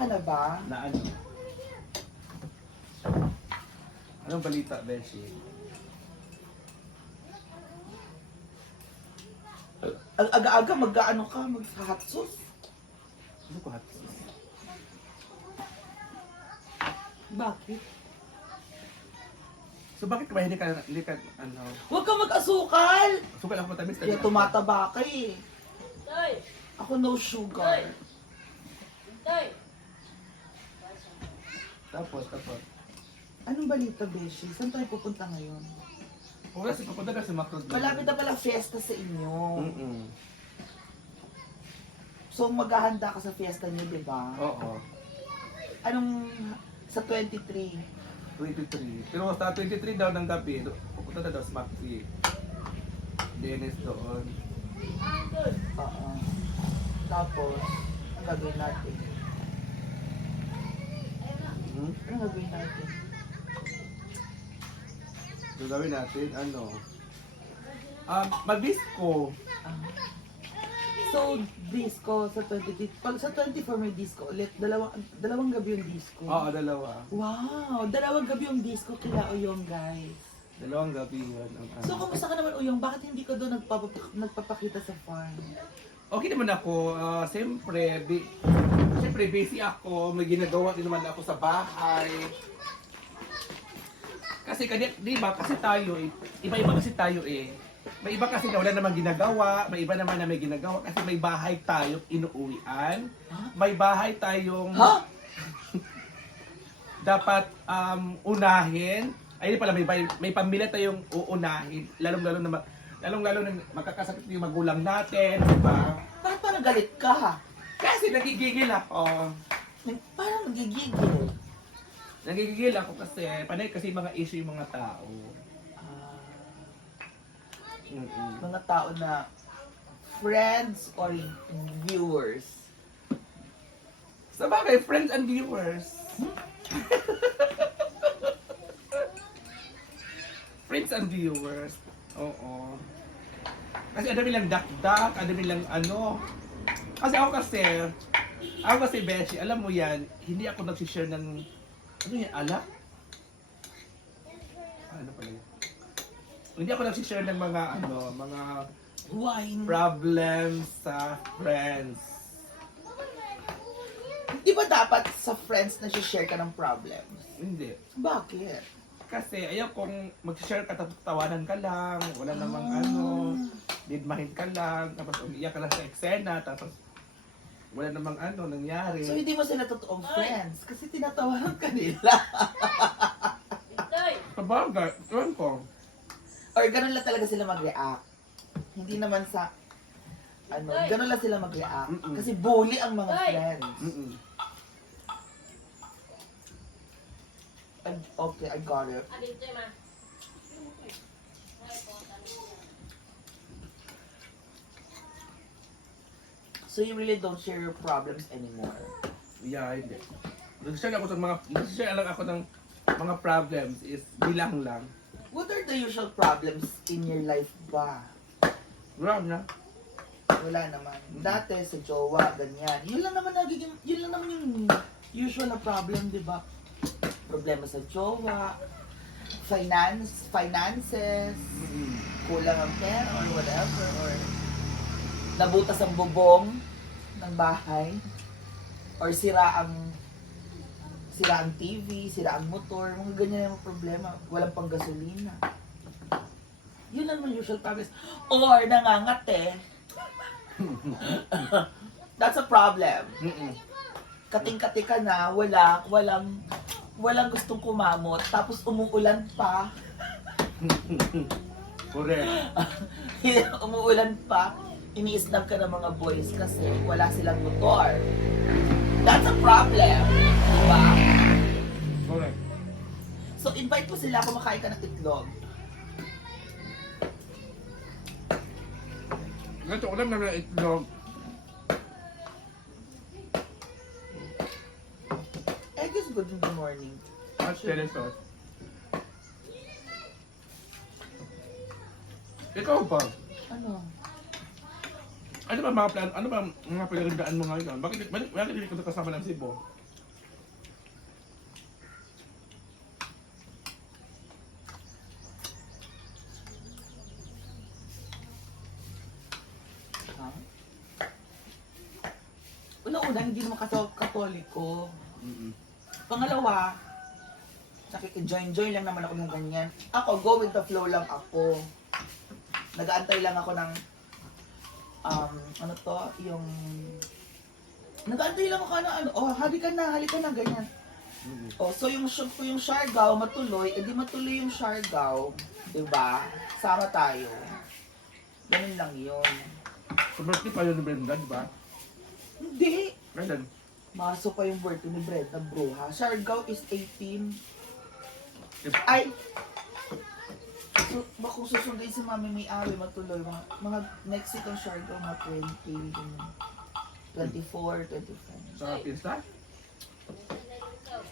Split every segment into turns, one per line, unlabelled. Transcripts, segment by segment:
ka na ba?
Na ano? Anong balita, Beshi?
Ang aga-aga mag-ano ka, mag-hot sauce?
Ano ko hot?
Bakit?
So bakit ba hindi ka, hindi ka, ano,
Huwag ka mag-asukal!
sugal ako matamis
Kaya tumataba ka eh. Ako no sugar.
Tapos, tapos.
Anong balita, Beshi? Saan tayo pupunta ngayon?
Wala si papunta ka sa Macron.
Malapit na pala fiesta sa inyo.
Mm-mm.
So, maghahanda ka sa fiesta niyo, di ba?
Oo.
Anong sa 23?
23. Pero sa 23 daw ng gabi, do- pupunta na daw sa Maxi. Dennis doon.
Oo. Tapos, ang gagawin natin?
Hmm?
Anong gagawin natin?
So gawin natin, ano? Um, mag-disco.
Ah. So, disco sa 23. Pag sa 24 may disco ulit, dalawang, dalawang gabi yung disco.
Oo, dalawa.
Wow! Dalawang gabi yung disco kila Uyong, guys.
Dalawang gabi yun. Ang, ano.
So, kumusta ka naman, Uyong? Bakit hindi ka doon nagpapa- nagpapakita sa farm?
Okay naman ako. Ah, Siyempre, bi Siyempre, busy ako. May ginagawa din naman ako sa bahay. Kasi, kanya, di ba, kasi tayo eh, iba-iba kasi tayo eh. May iba kasi na wala namang ginagawa, may iba naman na may ginagawa kasi may bahay tayo inuuwian. May bahay tayong
Ha?
dapat um, unahin. Ay, di pala, may, may, may pamilya tayong uunahin. Lalong-lalo na, ma- lalong-lalo na magkakasakit yung magulang natin, di ba?
Bakit parang galit ka?
Kasi nagigigil ako.
Parang nagigigil.
Nagigigil ako kasi, panay kasi mga issue yung mga tao.
Ah,
Mm-mm.
mga tao na friends or viewers.
Sa bagay, friends and viewers. friends and viewers. Oo. Kasi ano lang dakdak, ano lang ano. Kasi ako kasi, ako kasi Beshi, alam mo yan, hindi ako nagsishare ng, ano yan, ala? Ano pala yun? Hindi ako nagsishare ng mga, ano, mga
Why?
problems sa friends.
Di ba dapat sa friends na share ka ng problems?
Hindi.
Bakit?
Kasi ayaw kong mag-share ka tapos tawanan ka lang, wala namang
Ah.
ano, didmahin ka lang, tapos umiiyak ka lang sa eksena, tapos wala namang ano nangyari.
So hindi mo sila totoong friends kasi tinatawanan ka nila.
Tay!
Sabagay, yun ko.
Or ganun lang talaga sila mag-react. Hindi naman sa ano, ganun lang sila mag-react. Kasi bully ang mga
Ay!
friends.
Mm-mm.
I, okay, I got it. So you really don't share your problems anymore.
Yeah, hindi. Nag-share ako ng mga, nag-share lang ako ng mga problems is bilang lang.
What are the usual problems in your life ba?
Wala na.
Wala naman. Dati sa jowa, ganyan. Yun lang naman nagiging, yun lang naman yung usual na problem, di ba? Problema sa jowa, finance, finances, kulang ang pera or whatever, or nabutas ang bubong ng bahay, or sira ang sira ang TV, sira ang motor, mga ganyan yung problema. Walang pang gasolina. Yun lang naman usual problems. Or nangangate. That's a problem.
Mm-mm.
Kating-kati ka na, wala, walang, walang gustong kumamot, tapos umuulan pa.
Correct.
umuulan pa, ini-snap ka ng mga boys kasi wala silang motor. That's a problem. Diba?
Correct.
So, invite mo sila kumakain ka ng itlog.
Ganito, ulam na ng itlog.
Good in the morning.
At chili sauce. Ikaw ba?
Ano?
Ano ba mga plan, ano ba mga pinagandaan mo ngayon? Bakit, bakit, bakit hindi ko kasama ng Cebu?
Ha? Una-una, hindi naman kato- katoliko.
Mm-mm.
Pangalawa, nakiki-join-join lang naman ako ng ganyan. Ako, go with the flow lang ako. Nag-aantay lang ako ng, um, ano to, yung, nag-aantay lang ako ng ano, oh, halika na, halika na, ganyan. Oh, so yung sh- kung yung Siargao matuloy, edi matuloy yung Siargao, 'di ba? Sama tayo. Ganun lang 'yon.
So, birthday pa yun ni Brenda, di ba?
Hindi.
Kailan?
Maso pa yung birthday ni Brenda, bro, ha? Siargao is 18.
If-
Ay! So, kung susundin si Mami may awi, matuloy. Mga, mga next week ang Siargao, mga 20, ganyan. 24, 25.
Sa pista?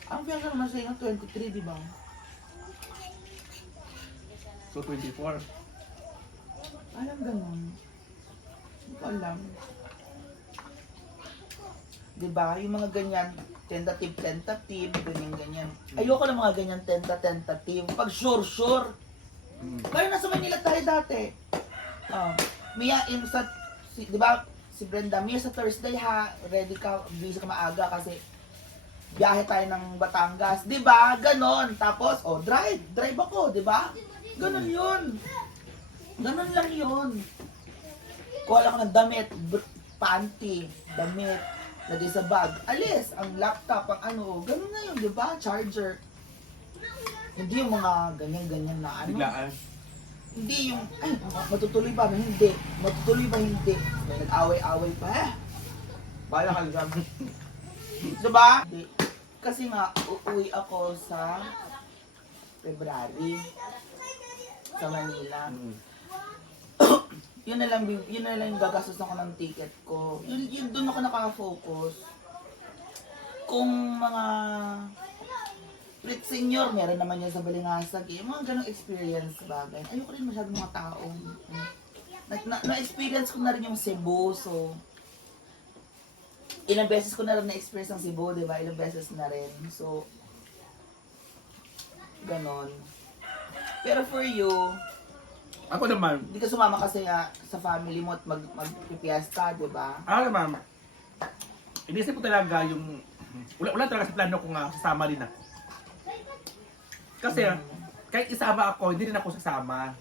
Ang fiesta naman sa inyo, 23, di ba?
So, 24.
Alam ganun. Hindi ko alam. Diba? Yung mga ganyan, tentative, tentative, ganyan, ganyan. Ayoko ng mga ganyan, tenta, tentative. Pag sure, sure.
Mm.
Kaya nasa Manila tayo dati. Oh, Mia, in sa, si, di ba, si Brenda, Mia sa Thursday ha, ready ka, busy ka maaga kasi biyahe tayo ng Batangas. Di ba? Ganon. Tapos, oh, drive. Drive ako, di ba? Ganon yun. Ganon lang yun. Kuha ko ng damit, panty, damit, lagay sa bag, alis, ang laptop, ang ano, ganun na yun, di ba? Charger. Hindi yung mga ganyan-ganyan na ano.
Biglaan.
Hindi yung, ay, matutuloy ba? Hindi. Matutuloy ba? Hindi. Nag-away-away pa eh. Bala ka dyan. diba? Hindi. Kasi nga, uuwi ako sa February sa Manila.
Mm.
Yun na lang, yun na lang yung gagastos ako ng ticket ko. Yun, yun doon ako nakaka-focus. Kung mga Prit senior, meron naman yan sa Balingasag. Eh. Mga ganong experience bagay. Ayoko rin masyadong mga taong. Na, na, na-experience ko na rin yung Cebu, so ilang beses ko na rin na-experience ang Cebu, di ba? Ilang beses na rin. So, ganon. Pero for you,
Ako naman,
hindi ka sumama kasi nga sa family mo at mag magpipiesta, di ba?
ako naman, inisip ko talaga yung, wala, wala talaga sa plano ko nga sasama din ako. Kasi, kahit isama ako, hindi rin ako sasama.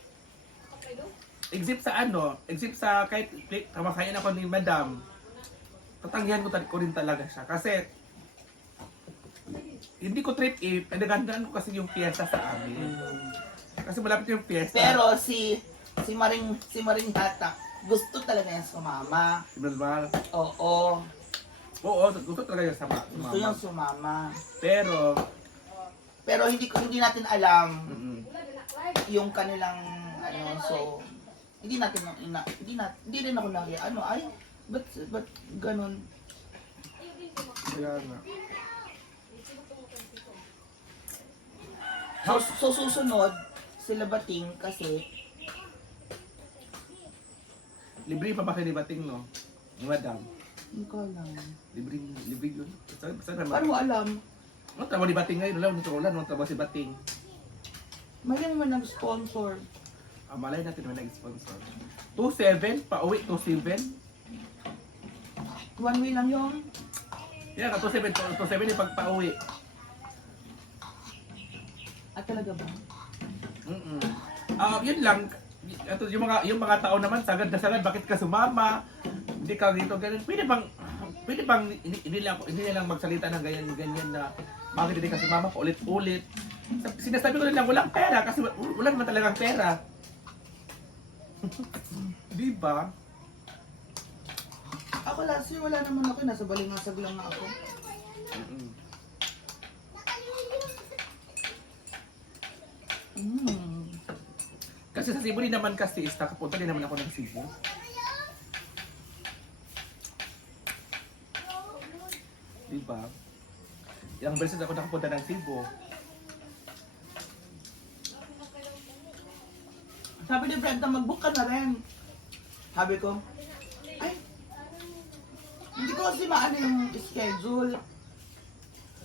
Except sa ano, except sa kahit kamakain ako ni Madam, tatanggihan ko, ko rin talaga siya. Kasi, hindi ko trip eh, pinagandaan ko kasi yung piyesta sa amin. Kasi malapit yung piyesta.
Pero si si Maring si Maring Hata, gusto talaga niya sumama.
Si Malmal.
Oo,
Oo, gusto talaga yung sama.
gusto
sumama.
niyang sumama.
Pero,
Pero hindi ko hindi natin alam
mm
yung kanilang ano so hindi natin ina, hindi na hindi rin ako nag ano ay but but ganun
kaya nga.
so, so susunod sila bating kasi
Libre pa ba kayo ni Bating, no? Madam.
hindi ko alam
Libre, libre yun. Saan, saan naman?
mo alam
Ano trabaho ni Bating ngayon? Alam, nito ulan, ano trabaho si Bating?
may naman nag-sponsor
Ah, malay natin naman nag-sponsor. 2.7, pa uwi 2.7.
one way lang yung
Yan, ka 2.7, 2.7 yung pagpa-uwi.
at talaga ba
Mm Ah, yun lang. Ito, yung mga yung mga tao naman sagad na sagad bakit ka sumama? Hindi ka dito ganun. Pwede bang pwede bang hindi, hindi lang hindi na lang magsalita ng ganyan ganyan na bakit hindi ka sumama pa ulit-ulit. Sab- Sinasabi ko rin lang walang pera kasi wa- wala naman talagang pera. Di ba?
ako last year wala naman ako nasa balingasag lang ako
Mm-mm.
mm.
Kasi sa Cebu din naman kasi is nakapunta din naman ako ng Cebu. Di ba? Ilang beses ako nakapunta ng Cebu.
Sabi ni Brenda, mag-book ka na rin. Sabi ko, ay, Hindi ko kasi maano yung schedule.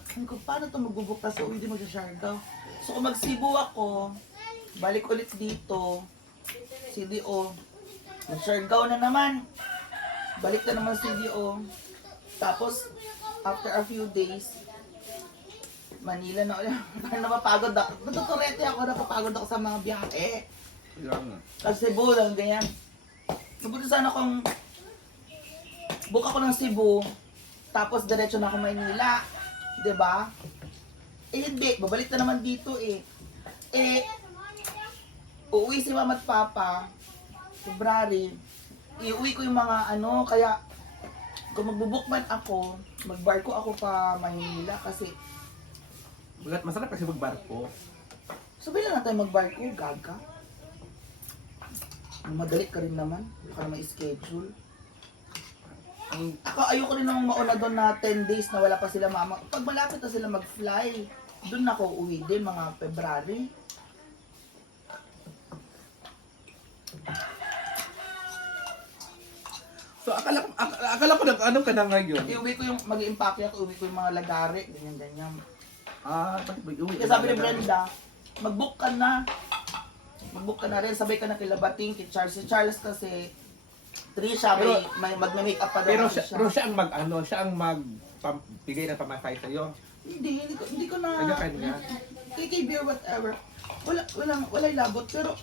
Sabi ko, paano ito magbubuk na sa uwi, di mag-Siargao. So kung mag-Cebu ako, balik ulit dito, CDO. Mag-Siargao na naman. Balik na naman CDO. Tapos, after a few days, Manila na ulit. Napapagod ako. Natuturete ako, napapagod ako sa mga biyahe.
Nga.
Sa Cebu lang, ganyan. Mabuti sana kung book ako ng Cebu, tapos diretso na ako Maynila. 'Di ba? Eh hindi, babalik na naman dito eh. Eh, uuwi si mama at papa, February, iuwi ko yung mga ano, kaya kung magbubuk man ako, magbarko ako pa Maynila kasi
Magat- Masarap kasi magbarko.
Sabi na natin magbarko, gaga. Madali ka rin naman, baka may schedule.
Ang
Ako ayoko rin namang mauna doon na 10 days na wala pa sila mama. Pag malapit na sila mag-fly, doon ako uwi din mga February.
So akala ko ak- akala ko nag ano ka na ngayon.
Iuwi ko yung, mag-impake ako, uwi ko yung mga lagari, ganyan-ganyan.
Ah, bakit ba uwi?
Kaya sabi ni Brenda, mag-book ka na. Mag-book ka na rin, sabay ka na kila Bating, kay Charles. Si Charles kasi, Trisha, may, may mag-makeup pa daw
Pero siya, pero siya ang mag ano, siya ang mag pam, bigay ng pamatay sa iyo.
Hindi, hindi ko, hindi ko na...
Kanya-kanya.
KKB or whatever. Wala, wala, wala labot. Pero,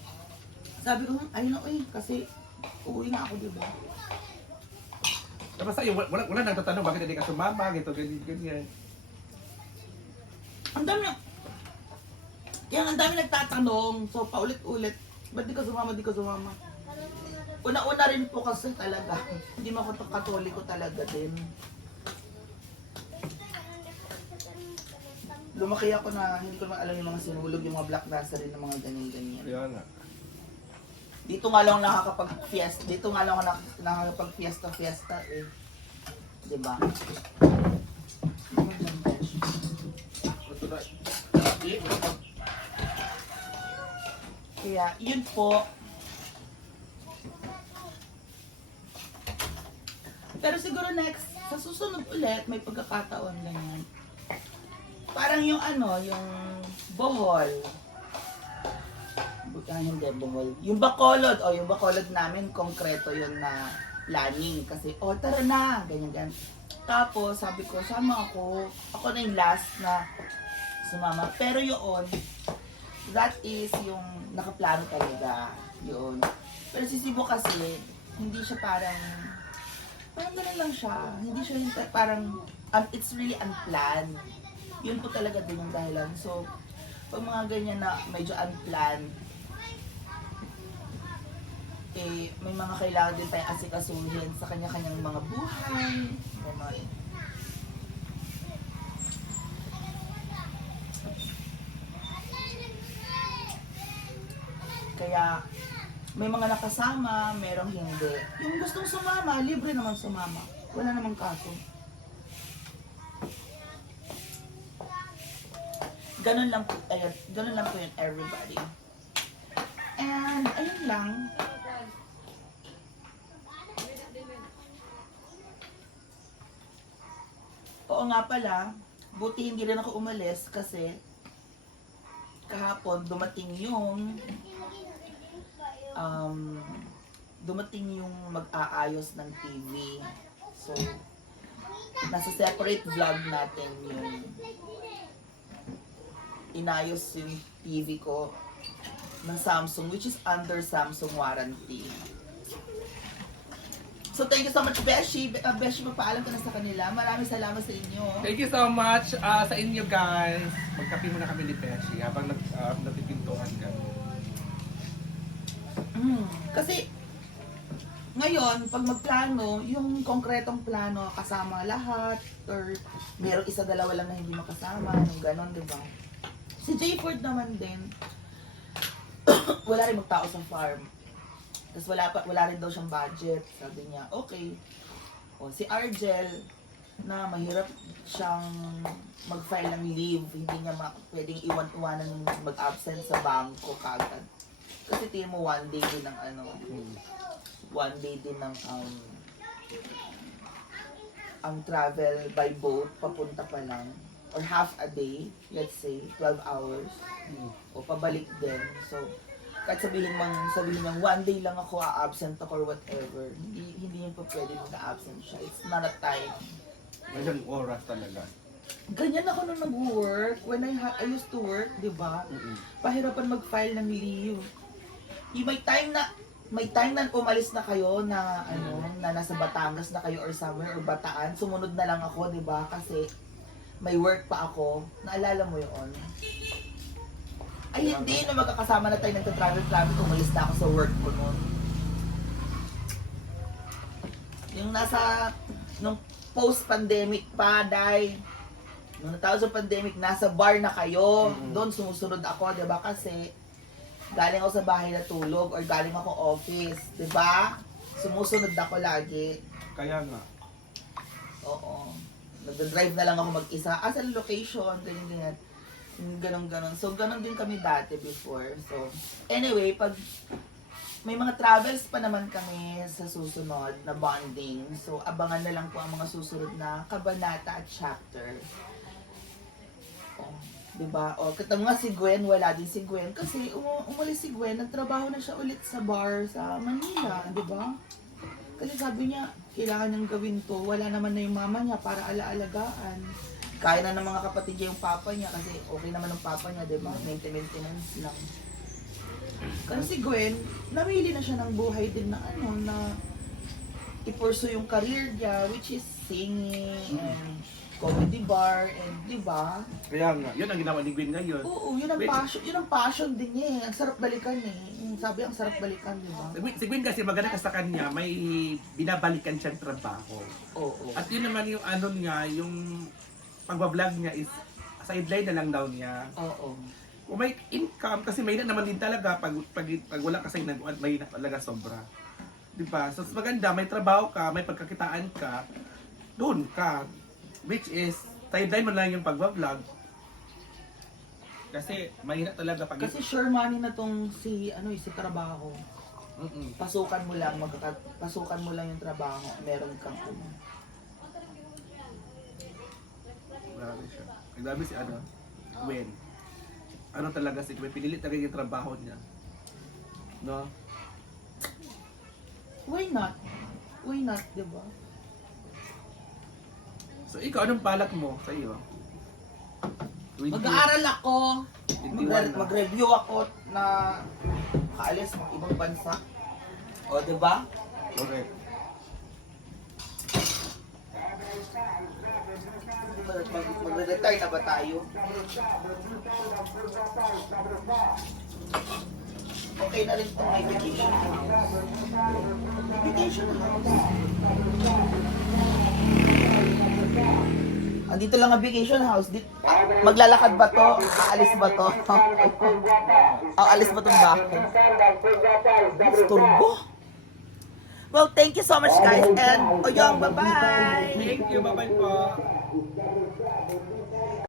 sabi ko, "Hmm, ayun na, eh, kasi uuwi na ako, di ba?
Tapos sa'yo, wala, wala, wala nagtatanong bakit hindi ka sumama, gito, ganyan, ganyan.
Ang dami, kaya ang dami nagtatanong, so paulit-ulit, ba't di ka sumama, di ka sumama? Una-una rin po kasi talaga, hindi mo ako to- katoliko talaga din. Lumaki ako na hindi ko naman alam yung mga sinulog, yung mga black nursery na mga ganyan-ganyan.
Kaya nga.
Dito nga lang nakakapag-fiesta. Dito nga lang ako nak- nakakapag-fiesta-fiesta eh. Diba? Kaya, yun po. Pero siguro next, sa susunod ulit, may pagkakataon ganyan. Parang yung ano, yung bohol. Ah, hindi, buhol. Yung bakolod, o yung bakolod namin, konkreto yun na planning. Kasi, o tara na, ganyan, ganyan. Tapos, sabi ko, sama ako. Ako na yung last na sumama. Pero yun, that is yung nakaplano talaga. Yun. Pero si Cebu kasi, hindi siya parang, parang ganun lang siya. Hindi siya yung parang, un- it's really unplanned. Yun po talaga din yung dahilan. So, pag mga ganyan na medyo unplanned, eh, may mga kailangan din tayong asikasuhin sa kanya-kanyang mga buhay. Ganon. Kaya, may mga nakasama, merong hindi. Yung gustong sumama, libre naman sumama. Wala namang kaso. Ganun lang po, ayun, ganun lang po yun, everybody. And, ayun lang. Oo nga pala, buti hindi rin ako umalis kasi kahapon dumating yung um, dumating yung mag-aayos ng TV. So, nasa separate vlog natin yung inayos yung TV ko ng Samsung which is under Samsung warranty. So thank you so much Beshi. Be- uh, Beshi, magpaalam ka na sa kanila. Maraming salamat sa inyo.
Thank you so much ah, sa inyo guys. Magkape muna kami ni Peshi habang nag, uh, nagpipintuan kami.
Mm. Kasi ngayon, pag magplano, yung konkretong plano kasama lahat or merong isa dalawa lang na hindi makasama, yung ganon, di ba? Si Jay Ford naman din, wala rin magtao sa farm. Tapos wala, pa, wala rin daw siyang budget. Sabi niya, okay. O si Argel, na mahirap siyang mag-file ng leave. Hindi niya ma- pwedeng iwan-iwanan mag-absent sa bangko kagad. Kasi tingin mo one day din ng ano, one day din ng um, ang travel by boat, papunta pa lang, or half a day, let's say, 12 hours, o pabalik din. So, kahit sabihin mang sabihin mang one day lang ako a-absent ako or whatever, hindi hindi yun po pwede na-absent siya. It's not a time.
May isang oras talaga.
Ganyan ako nung nag-work. When I, ha- I used to work, di ba?
Mm-mm.
Pahirapan mag-file ng leave. Yung may time na may time na umalis na kayo na ano na nasa Batangas na kayo or somewhere or Bataan sumunod na lang ako 'di ba kasi may work pa ako naalala mo yun ay hindi na magkakasama na tayo nagta-travel travel umalis na ako sa work ko noon yung nasa nung post-pandemic pa dai nung natapos ang pandemic nasa bar na kayo
Mhm.
doon sumusunod ako 'di ba kasi galing ako sa bahay na tulog or galing ako office 'di ba sumusunod ako lagi
Kaya nga.
Oo. Nagda-drive na lang ako mag-isa. Ah, sa location, ganyan, ganyan. Ganon, ganon. So, ganon din kami dati before. So, anyway, pag may mga travels pa naman kami sa susunod na bonding. So, abangan na lang po ang mga susunod na kabanata at chapter. Oh, 'di ba? O, katang nga si Gwen, wala din si Gwen kasi um- umalis si Gwen, nagtrabaho na siya ulit sa bar sa Manila, 'di ba? Kasi sabi niya, kailangan niyang gawin to. Wala naman na yung mama niya para alaalagaan. Kaya na ng mga kapatid niya yung papa niya kasi okay naman ng papa niya, di ba? Maintenance lang. Kasi si Gwen, namili na siya ng buhay din na ano, na i-pursue yung career niya, which is singing and comedy bar and di ba?
Kaya nga. Yun ang ginawa ni Gwen ngayon.
Oo, yun ang
Wait.
passion, yun ang passion din niya eh. Ang sarap balikan eh. Yung sabi ang sarap balikan, di ba?
Si Gwen- Si Gwen kasi maganda ka sa kanya, may binabalikan siyang trabaho.
Oo.
At yun naman yung ano niya, yung pagbablog niya is sideline na lang daw niya.
Oo.
Kung may income, kasi may naman din talaga pag, pag, pag wala kasi nag may talaga sobra. Di ba? So, maganda, may trabaho ka, may pagkakitaan ka, doon ka. Which is, sideline mo lang yung pagbablog. Kasi mahirap talaga pag...
Kasi sure money na tong si ano eh, si trabaho.
Mm-mm.
Pasukan mo lang, magkaka, pasukan mo lang yung trabaho. Meron kang ano.
Grabe siya. Grabe si ano, Gwen. Ano talaga si Gwen, pinilit talaga yung trabaho niya. No?
Why not? Why not, di ba?
So ikaw, anong balak mo sa iyo?
Mag-aaral ako.
21
Magre-
na.
Mag-review ako na kaalis ng ibang bansa. O, di ba?
Correct.
Mag- mag- Magre-retire na ba tayo? Okay na rin itong may vacation. Vacation. Andito lang ang vacation house. Di, ah, maglalakad ba to? Aalis ba to? Aalis ba tong bahay? Turbo. Well, thank you so much guys and Oyong, bye-bye!
Thank you, bye-bye po. Gustavo Sá,